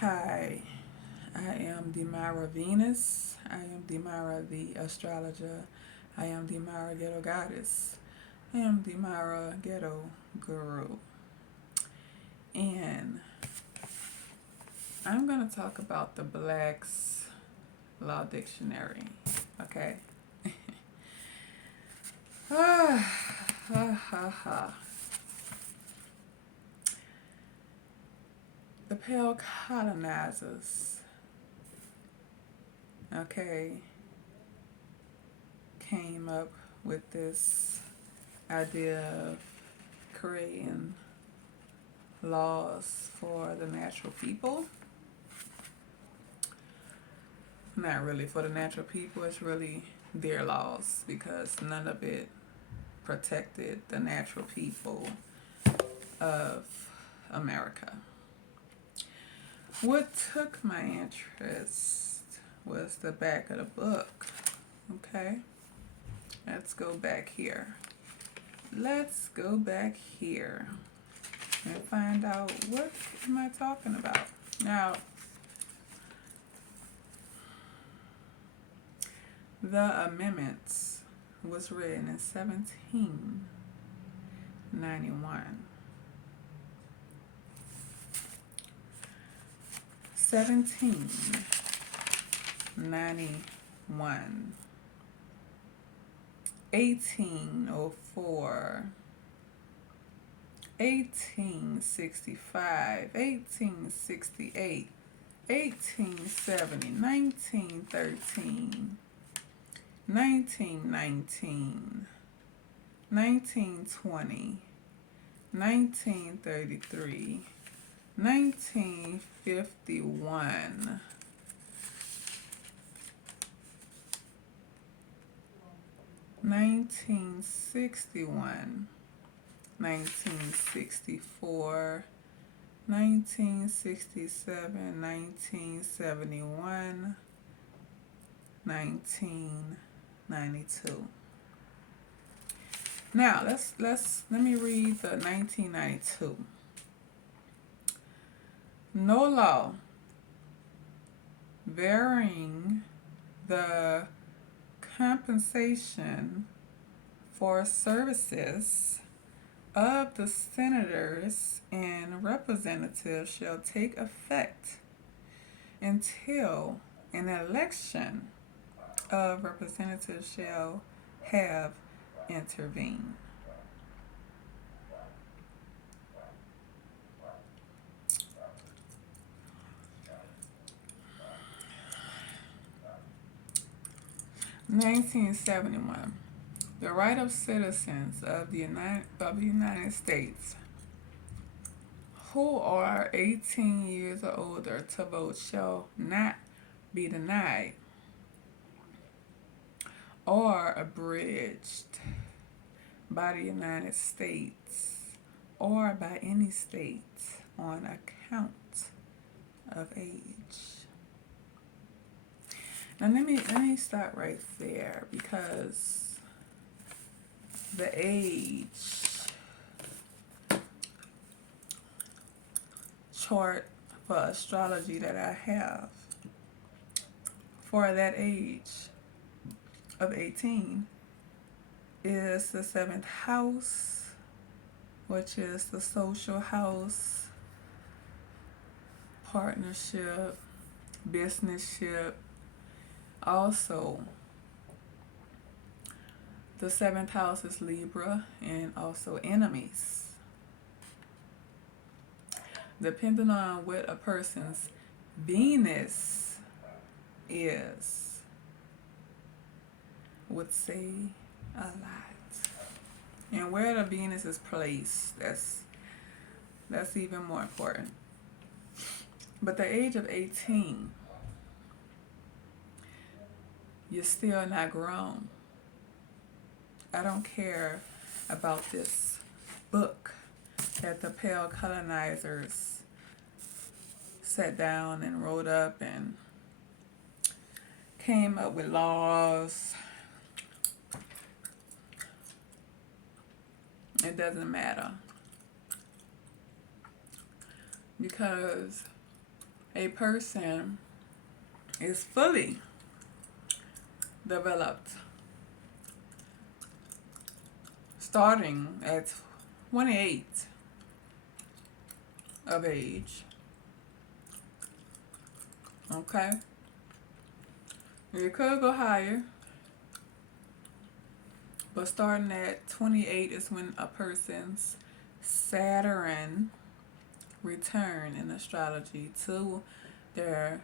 Hi, I am Demira Venus. I am Demira the astrologer. I am Demira Ghetto Goddess. I am Demira Ghetto Guru. And I'm going to talk about the Black's Law Dictionary. Okay? The pale colonizers, okay, came up with this idea of creating laws for the natural people. Not really for the natural people, it's really their laws because none of it protected the natural people of America. What took my interest was the back of the book. Okay, let's go back here. Let's go back here and find out what am I talking about. Now, the amendments was written in 1791. 1791. 1804. 1865. 1868. 1870. 1913. 1919. 1920. 1933. 1951. 1961. 1964. 1967. 1971. 1992. Now let me read the 1992. No law varying the compensation for services of the senators and representatives shall take effect until an election of representatives shall have intervened. (1971) The right of citizens of the United States who are 18 years or older to vote shall not be denied or abridged by the United States or by any state on account of age. Now let me start right there because the age chart for astrology that I have for that age of 18 is the 7th house, which is the social house, partnership, businessship. Also, the 7th house is Libra and also enemies. Depending on what a person's Venus is, would say a lot. And where the Venus is placed, that's even more important. But the age of 18, you're still not grown. I don't care about this book that the pale colonizers sat down and wrote up and came up with laws. It doesn't matter because a person is fully developed starting at 28 of age. Okay? You could go higher, but starting at 28 is when a person's Saturn return in astrology to their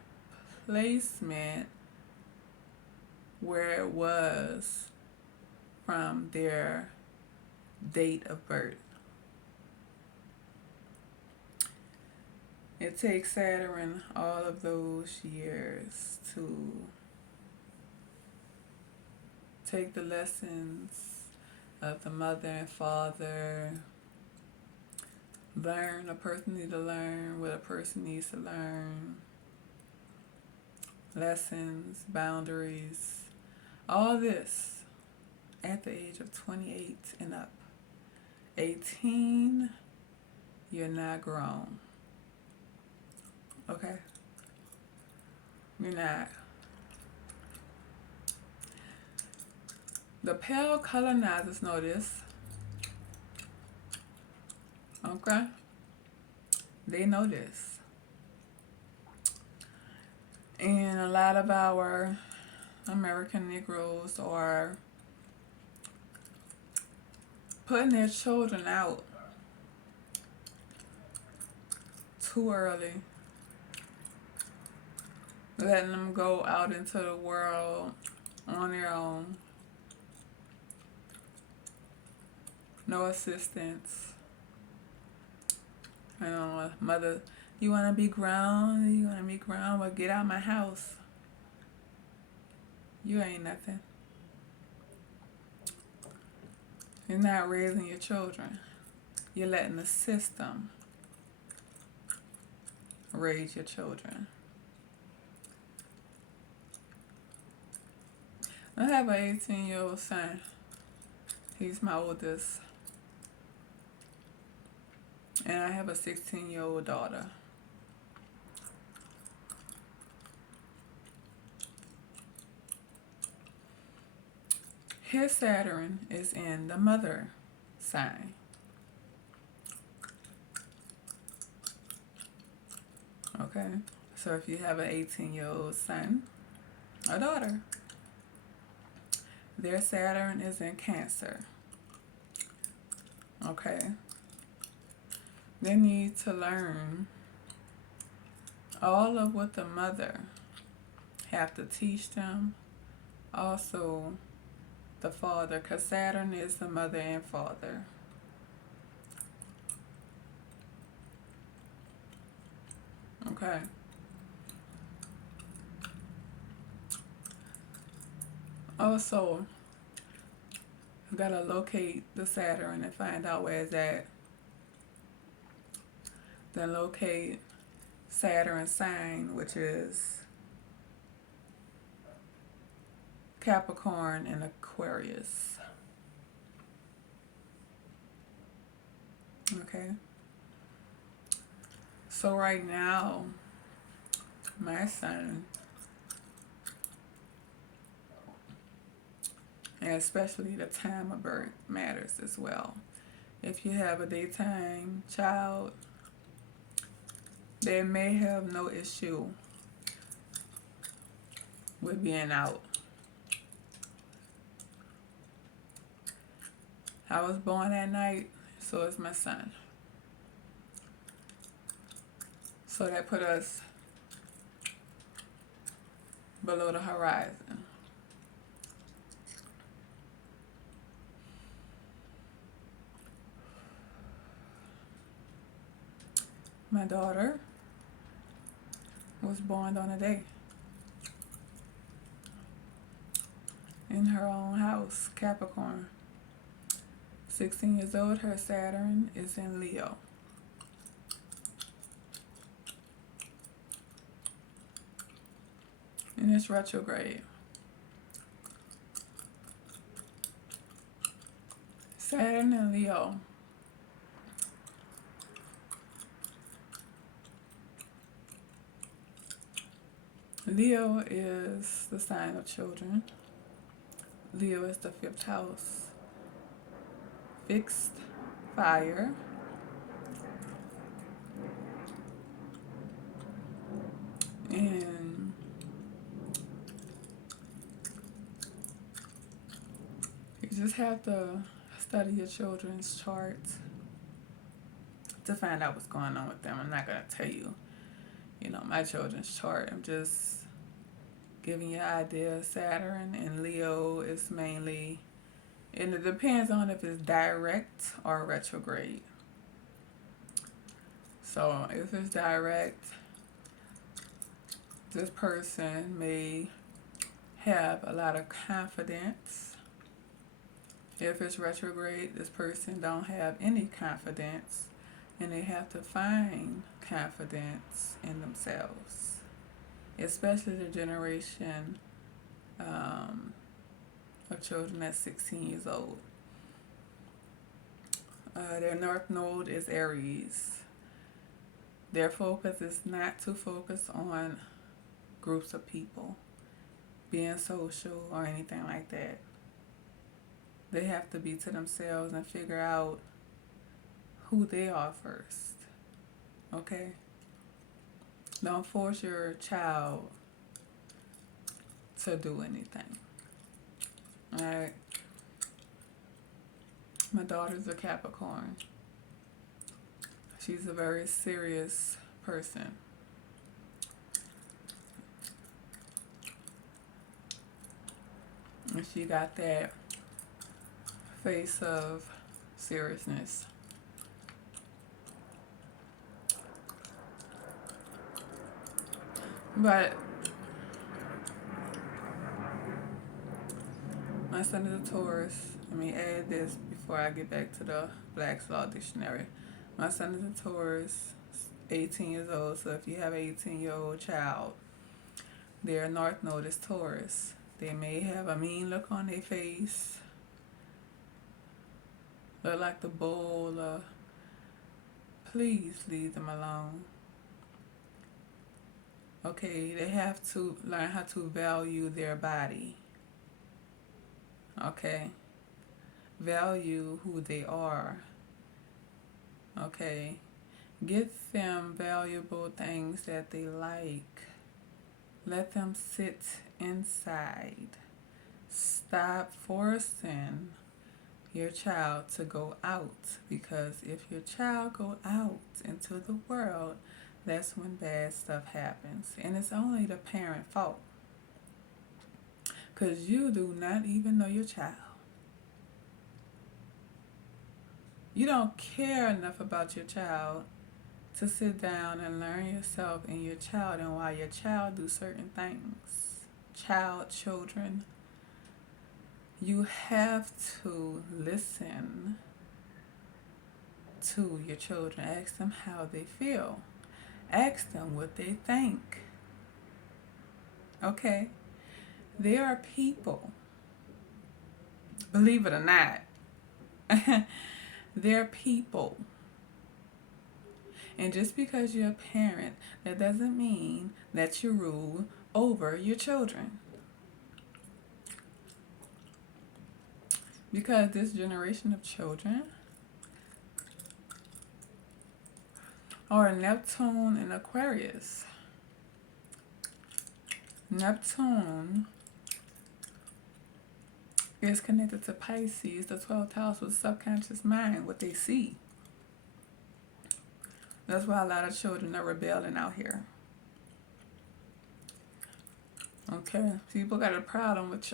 placement where it was from their date of birth. It takes Saturn all of those years to take the lessons of the mother and father, learn a person needs to learn what a person needs to learn, lessons, boundaries, all this at the age of 28 and up. 18, you're not grown. Okay? You're not. The pale colonizers know this. Okay? They know this. And a lot of our American Negroes are putting their children out too early, letting them go out into the world on their own. No assistance. You know, mother, you want to be grown? You want to be grown? Well, get out of my house. You ain't nothing. You're not raising your children. You're letting the system raise your children. I have an 18-year-old son. He's my oldest. And I have a 16-year-old daughter. His Saturn is in the mother sign. Okay? So if you have an 18-year-old son or daughter, their Saturn is in Cancer. Okay? They need to learn all of what the mother have to teach them. Also, the father, because Saturn is the mother and father. Okay. Also, you gotta locate the Saturn and find out where it's at. Then locate Saturn sign, which is Capricorn and Aquarius. Okay. So right now, my son, and especially the time of birth matters as well. If you have a daytime child, they may have no issue with being out. I was born at night, so is my son. So that put us below the horizon. My daughter was born on a day in her own house, Capricorn. 16 years old, her Saturn is in Leo. And it's retrograde. Saturn and Leo. Leo is the sign of children. Leo is the fifth house. Fixed fire. And you just have to study your children's charts to find out what's going on with them. I'm not going to tell you, my children's chart. I'm just giving you an idea. Saturn and Leo is mainly, and it depends on if it's direct or retrograde. So if it's direct, this person may have a lot of confidence. If it's retrograde, this person don't have any confidence, and they have to find confidence in themselves, especially the generation of children at 16 years old. Their North Node is Aries. Their focus is not to focus on groups of people, being social or anything like that. They have to be to themselves and figure out who they are first. Okay? Don't force your child to do anything. Alright? My daughter's a Capricorn. She's a very serious person. And she got that face of seriousness. But my son is a Taurus. Let me add this before I get back to the Black's Law Dictionary. My son is a Taurus, 18 years old. So if you have an 18-year-old child, their North Node is Taurus. They may have a mean look on their face, look like the bull. Please leave them alone. Okay, they have to learn how to value their body. Okay, value who they are. Okay, get them valuable things that they like. Let them sit inside. Stop forcing your child to go out, because if your child go out into the world, that's when bad stuff happens. And it's only the parent fault, because you do not even know your child. You don't care enough about your child to sit down and learn yourself and your child and why your child do certain things. Children, you have to listen to your children. Ask them how they feel. Ask them what they think. Okay? They are people. Believe it or not. They're people. And just because you're a parent, that doesn't mean that you rule over your children. Because this generation of children are Neptune and Aquarius. Neptune is connected to Pisces, the 12th house, with subconscious mind, what they see. That's why a lot of children are rebelling out here. Okay, people got a problem with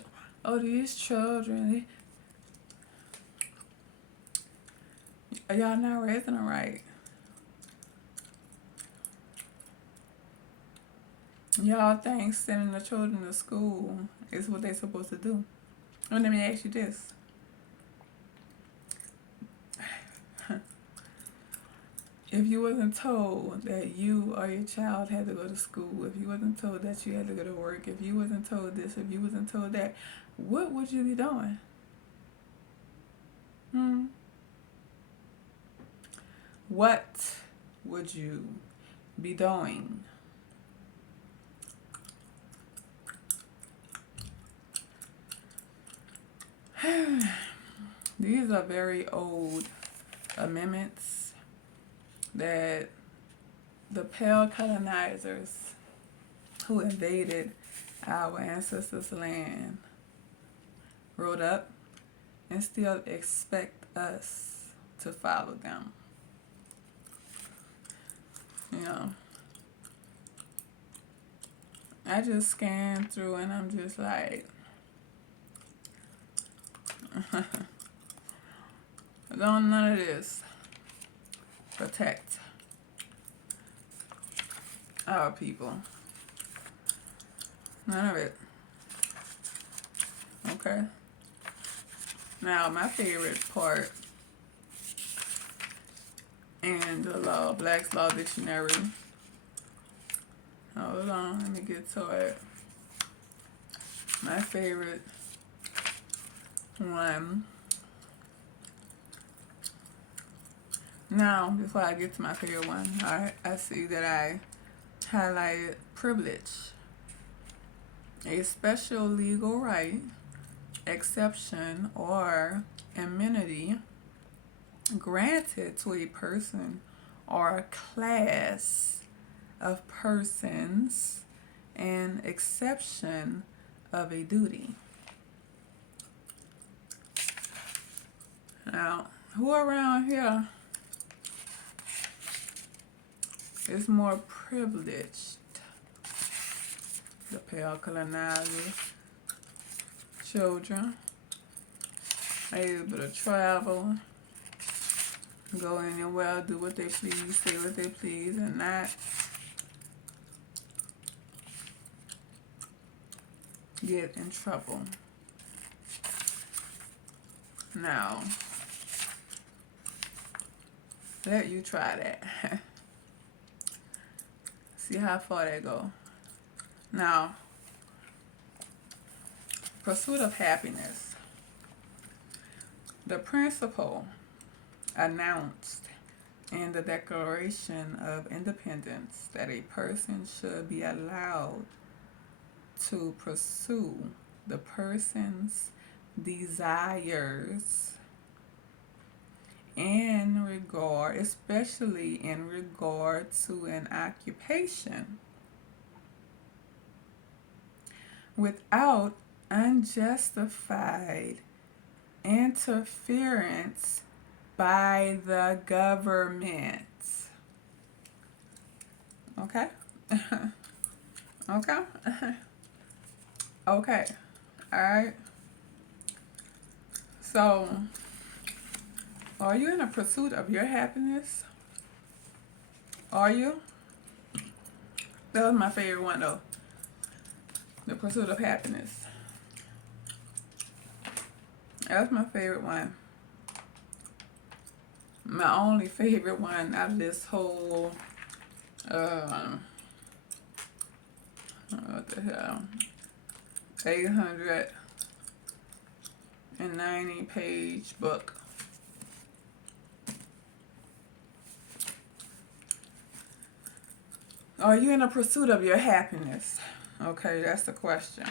these children. Y'all not raising them right. Y'all think sending the children to school is what they're supposed to do. Well, let me ask you this. If you wasn't told that you or your child had to go to school, if you wasn't told that you had to go to work, if you wasn't told this, if you wasn't told that, what would you be doing? What would you be doing? These are very old amendments that the pale colonizers who invaded our ancestors' land wrote up and still expect us to follow them. You know, I just scan through and I'm just like, don't none of this protect our people. None of it. Okay. Now, my favorite part in the law, Black's Law Dictionary. Hold on, let me get to it. My favorite one. Now, before I get to my favorite one, I see that I highlighted privilege. A special legal right, exception, or immunity granted to a person or a class of persons, an exception of a duty. Now, who around here is more privileged? The pale colonizers, children, able to travel, go anywhere, do what they please, say what they please, and not get in trouble. Now, let you try that. See how far that go. Now, pursuit of happiness. The principle announced in the Declaration of Independence that a person should be allowed to pursue the person's desires in regard, especially in regard to an occupation, without unjustified interference by the government. Okay? Okay? Okay. Alright. So, are you in a pursuit of your happiness? Are you? That was my favorite one though. The pursuit of happiness. That's my favorite one. My only favorite one out of this whole, what the hell, 890-page book. Are you in a pursuit of your happiness? Okay, that's the question.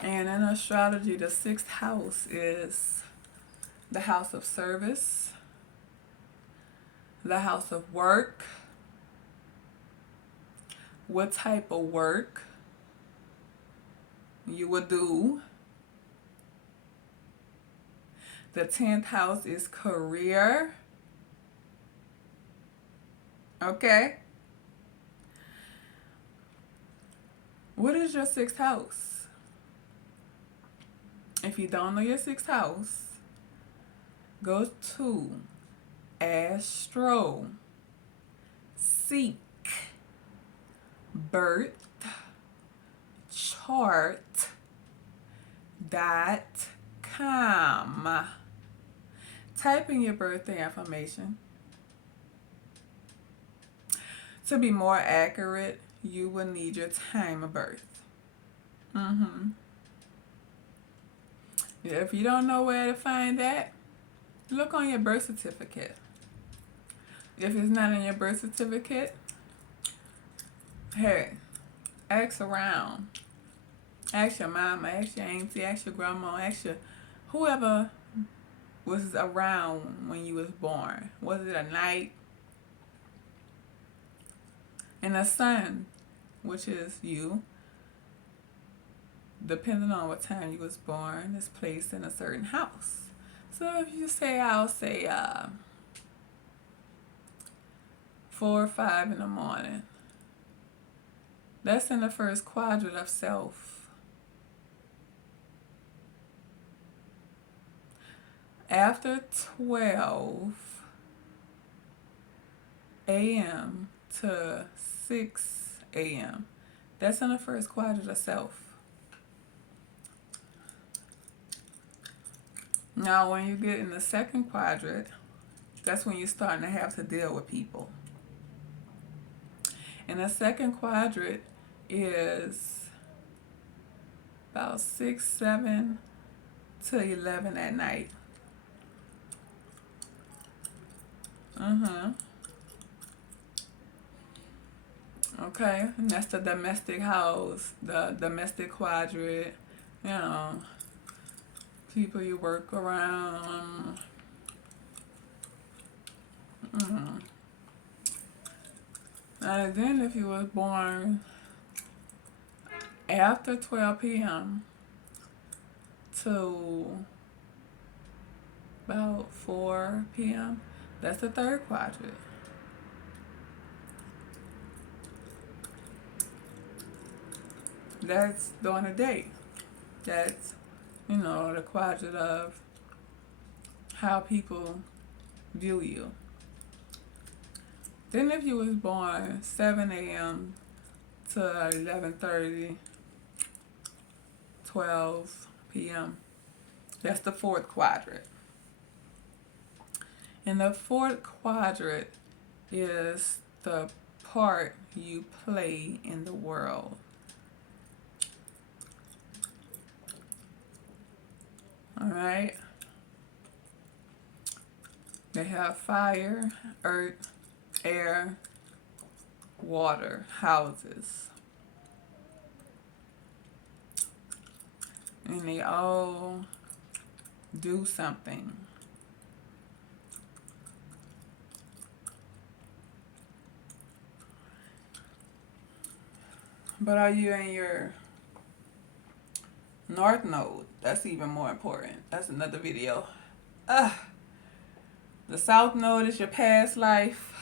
And in astrology, the 6th house is the house of service, the house of work, what type of work you would do. The 10th house is career. Okay? What is your 6th house? If you don't know your 6th house, go to Astro Seek Birth Chart.com. Type in your birthday information. To be more accurate, you will need your time of birth. If you don't know where to find that, look on your birth certificate. If it's not in your birth certificate, hey, ask around. Ask your mama, ask your auntie, ask your grandma, ask your whoever was around when you was born. Was it a night? And a sun, which is you, depending on what time you was born, is placed in a certain house. So if you say, I'll say 4 or 5 in the morning, that's in the first quadrant of self. After 12 a.m. to 6 a.m., that's in the first quadrant of self. Now, when you get in the second quadrant, that's when you're starting to have to deal with people. And the second quadrant is about 6, 7 to 11 at night. Okay, and that's the domestic house, the domestic quadrant, you know, people you work around. And then if you was born after 12 p.m. to about 4 p.m., that's the third quadrant. That's during the day. That's, the quadrant of how people view you. Then if you was born 7 a.m. to 11:30, 12 p.m., that's the fourth quadrant. And the fourth quadrant is the part you play in the world. All right? They have fire, earth, air, water, houses. And they all do something. But are you in your north node? That's even more important. That's another video. The south node is your past life.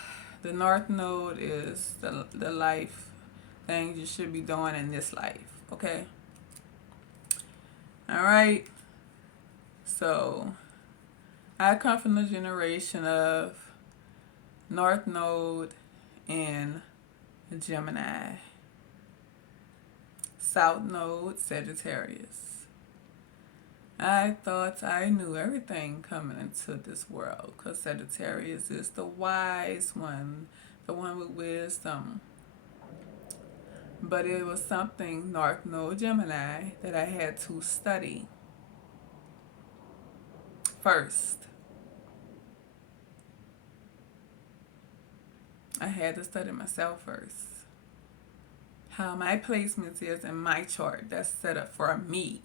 The north node is the life things you should be doing in this life. Okay? Alright? So, I come from the generation of north node in Gemini. South node, Sagittarius. I thought I knew everything coming into this world because Sagittarius is the wise one, the one with wisdom. But it was something, North Node Gemini, that I had to study first. I had to study myself first. How my placement is in my chart that's set up for me.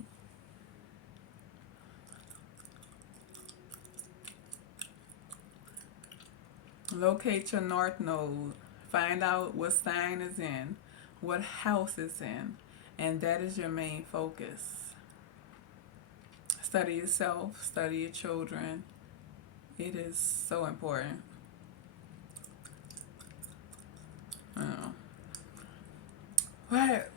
Locate your north node. Find out what sign is in, what house it's in, and that is your main focus. Study yourself, study your children. It is so important. What?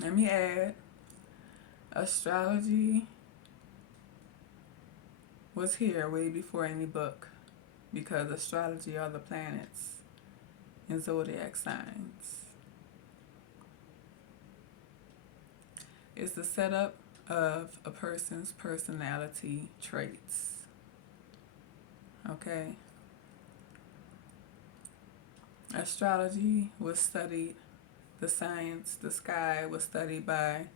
Let me add, astrology was here way before any book because astrology are the planets and zodiac signs. It's the setup of a person's personality traits. Okay? Astrology was studied, the science, the sky was studied by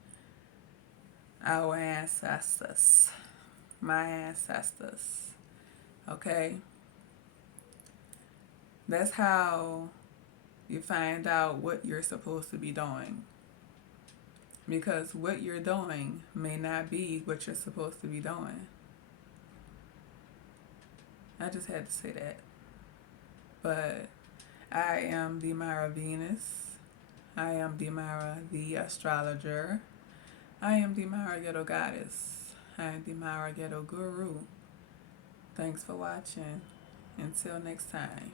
our ancestors, my ancestors. Okay? That's how you find out what you're supposed to be doing. Because what you're doing may not be what you're supposed to be doing. I just had to say that. But I am Demara Venus. I am Demara the astrologer. I am Demara Ghetto Goddess. I am Demara Ghetto Guru. Thanks for watching. Until next time.